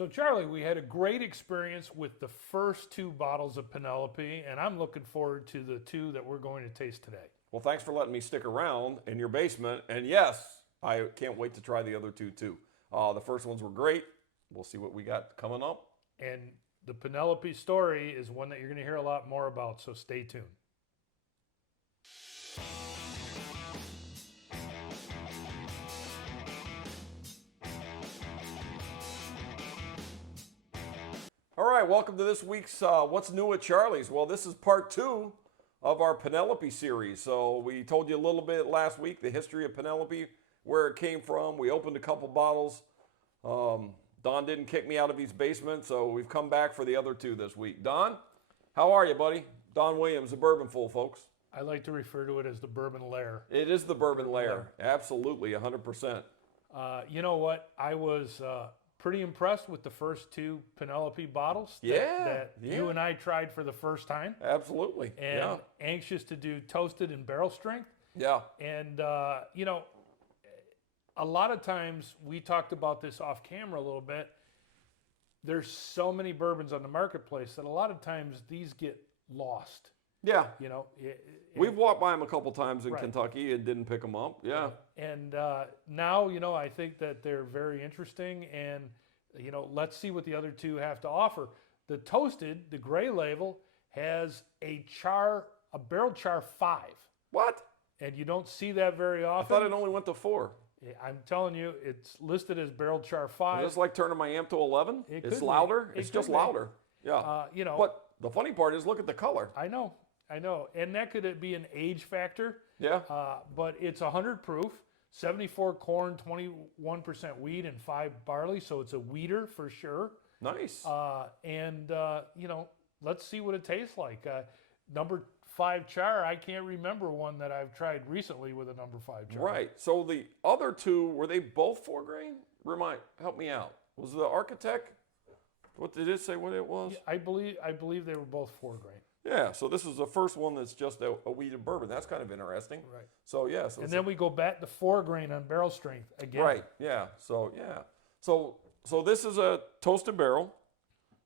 So, Charlie, we had a great experience with the first two bottles of Penelope, and I'm looking forward to the two that we're going to taste today. Well, thanks for letting me stick around in your basement. And yes, I can't wait to try the other two too. The first ones were great. We'll see what we got coming up. And the Penelope story is one that you're going to hear a lot more about, so stay tuned. All right, welcome to this week's What's New at Charlie's. Well, this is part 2 of our Penelope series. So we told you a little bit last week, the history of Penelope, where it came from. We opened a couple bottles. Don didn't kick me out of his basement, so we've come back for the other two this week. Don, how are you, buddy? Don Williams, the Bourbon Fool, folks. I like to refer to it as the Bourbon Lair. It is the Bourbon Lair. Absolutely, 100%. You know what? I was pretty impressed with the first two Penelope bottles that you and I tried for the first time. Absolutely. And anxious to do toasted and barrel strength. Yeah. And, you know, a lot of times we talked about this off camera a little bit. There's so many bourbons on the marketplace that a lot of times these get lost. Yeah. You know, we've walked by them a couple times in Kentucky and didn't pick them up. Yeah. And now, you know, I think that they're very interesting, and, you know, let's see what the other two have to offer. The toasted, the gray label, has a barrel char 5. What? And you don't see that very often. I thought it only went to 4. I'm telling you, it's listed as barrel char 5. Is this like turning my amp to 11? It's louder? It's just louder. Yeah. You know. But the funny part is, look at the color. I know. And that could be an age factor. Yeah. But it's 100 proof, 74 corn, 21% wheat, and 5 barley. So it's a wheater for sure. Nice. You know, let's see what it tastes like. Number 5 char, I can't remember one that I've tried recently with a number 5 char. Right. So the other two, were they both 4 grain? Help me out. Was the Architect, what did it say what it was? I believe they were both 4 grain. Yeah, so this is the first one that's just a wheated bourbon. That's kind of interesting. Right. So yeah. So and then we go back to 4 grain on barrel strength again. Right. Yeah. So yeah. So this is a toasted barrel.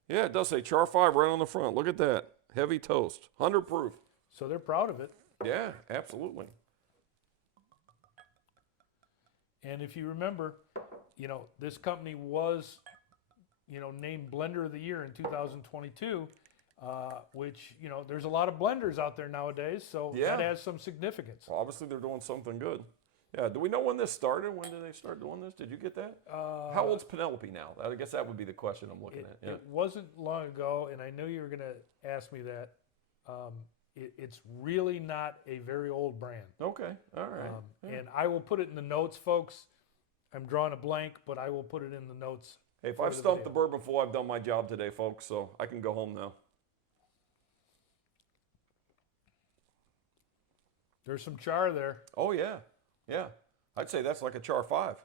Yeah, it does say char 5 right on the front. Look at that. Heavy toast. 100 proof. So they're proud of it. Yeah, absolutely. And if you remember, you know, this company was, you know, named Blender of the Year in 2022, which, you know, there's a lot of blenders out there nowadays, so that has some significance. Well, obviously, they're doing something good. Yeah. Do we know when this started? When did they start doing this? Did you get that? How old's Penelope now? I guess that would be the question I'm looking at. Yeah. It wasn't long ago, and I knew you were going to ask me that. It's really not a very old brand. Okay, all right. And I will put it in the notes, folks. I'm drawing a blank, but I will put it in the notes. Hey, if I've stumped the Bourbon Fool, I've done my job today, folks, so I can go home now. There's some char there. Oh, yeah. Yeah. I'd say that's like a char 5.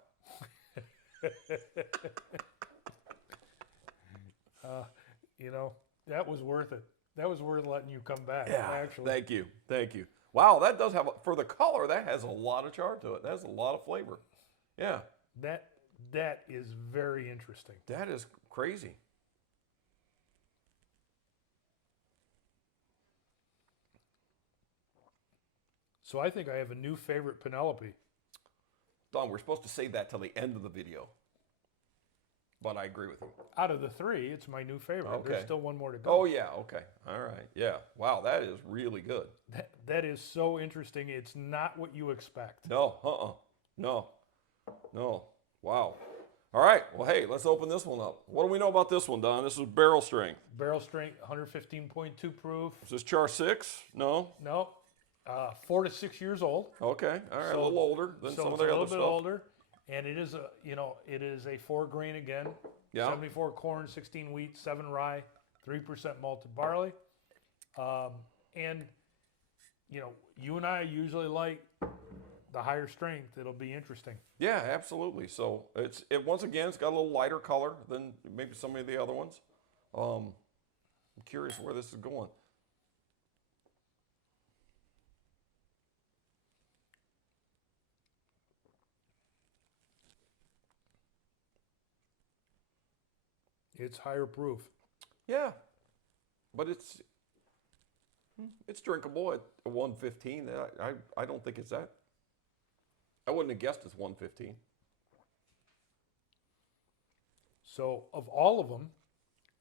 You know, that was worth it. That was worth letting you come back, actually. Thank you. Thank you. Wow, that does have, for the color, that has a lot of char to it. That has a lot of flavor. Yeah. That is very interesting. That is crazy. So I think I have a new favorite Penelope. Don, we're supposed to save that till the end of the video. But I agree with you. Out of the 3, it's my new favorite. Okay. There's still one more to go. Oh, yeah. Okay. All right. Yeah. Wow, that is really good. That is so interesting. It's not what you expect. No. No. Wow. All right. Well, hey, let's open this one up. What do we know about this one, Don? This is barrel strength. Barrel strength, 115.2 proof. Is this char 6? No? No. 4 to 6 years old. Okay. All right. So, a little older than some of the other stuff. A little bit older. And it is a 4 grain again. Yeah. 74 corn, 16 wheat, 7 rye, 3% malted barley. And, you know, you and I usually like the higher strength. It'll be interesting. Yeah, absolutely. So once again, it's got a little lighter color than maybe some of the other ones. I'm curious where this is going. It's higher proof. Yeah, but it's drinkable at 115. I don't think it's that. I wouldn't have guessed it's 115. So of all of them,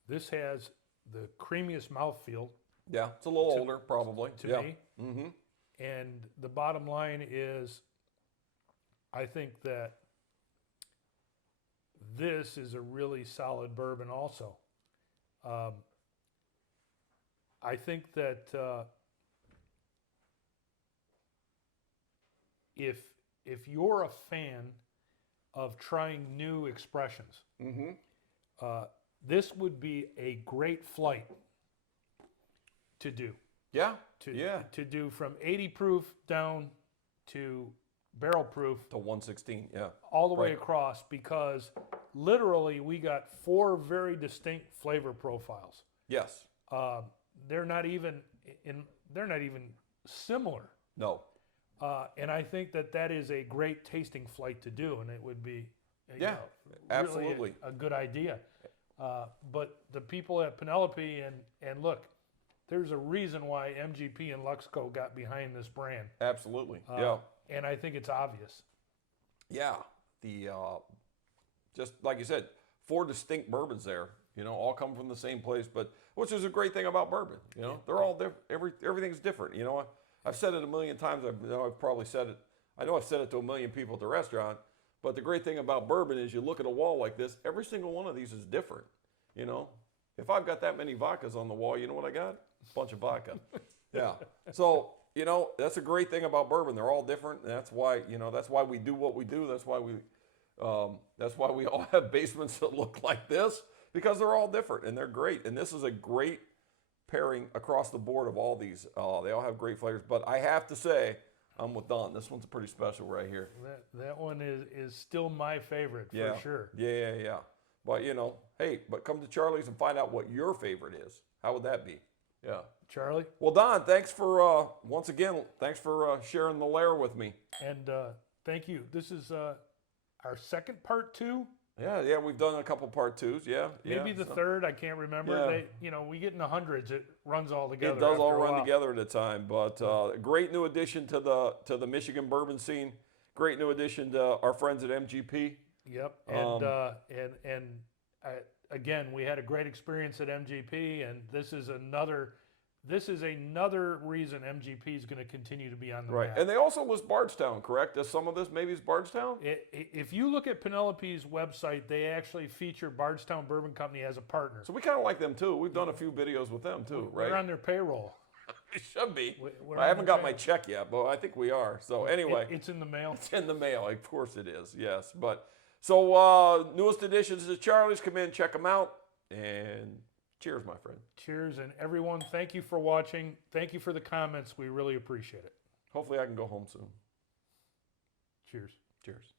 this has the creamiest mouthfeel Yeah, it's a little older probably. to yeah. me. Mm-hmm. And the bottom line is, I think that this is a really solid bourbon also. I think that if you're a fan of trying new expressions, Mm-hmm. this would be a great flight to do. Yeah. To do from 80 proof down to barrel proof To 116. Yeah. all the way Right. across, because literally we got 4 very distinct flavor profiles. Yes. They're not even similar. No. And I think that is a great tasting flight to do, and it would be Yeah, absolutely. really a good idea. But the people at Penelope and look, there's a reason why MGP and Luxco got behind this brand. Absolutely. Yeah. And I think it's obvious. Yeah. The just like you said, 4 distinct bourbons there. All come from the same place, but which is a great thing about bourbon. They're all different. Everything's different. I've said it a million times. I've probably said it. I know I've said it to a million people at the restaurant. But the great thing about bourbon is you look at a wall like this. Every single one of these is different. If I've got that many vodkas on the wall, you know what I got? A bunch of vodka. Yeah. So that's a great thing about bourbon. They're all different. And that's why we do what we do. That's why we all have basements that look like this, because they're all different and they're great. And this is a great pairing across the board of all these. They all have great flavors. But I have to say, I'm with Don. This one's pretty special right here. That one is still my favorite for sure. Yeah. But hey, come to Charlie's and find out what your favorite is. How would that be? Yeah. Charlie? Well, Don, thanks for once again. Thanks for sharing the lair with me. And thank you. This is our second part 2. Yeah, we've done a couple part 2s. Yeah, maybe the third. I can't remember. Yeah. We get in the hundreds. It runs all together. It does all after a run while. together at a time. But a great new addition to the Michigan bourbon scene. Great new addition to our friends at MGP. Yep. And again, we had a great experience at MGP, and this is another reason MGP is going to continue to be on the Right. map. And they also list Bardstown, correct? Does some of this maybe is Bardstown? If you look at Penelope's website, they actually feature Bardstown Bourbon Company as a partner. So we kind of like them too. We've done a few videos with them too, right? We're on their payroll. We should be. We're I on haven't their got my payroll. check yet, but I think we are. So anyway, It's in the mail. it's in the mail. Of course it is. Yes. But so newest additions to Charlie's. Come in, check them out, and cheers, my friend. Cheers, and everyone, thank you for watching. Thank you for the comments. We really appreciate it. Hopefully I can go home soon. Cheers. Cheers.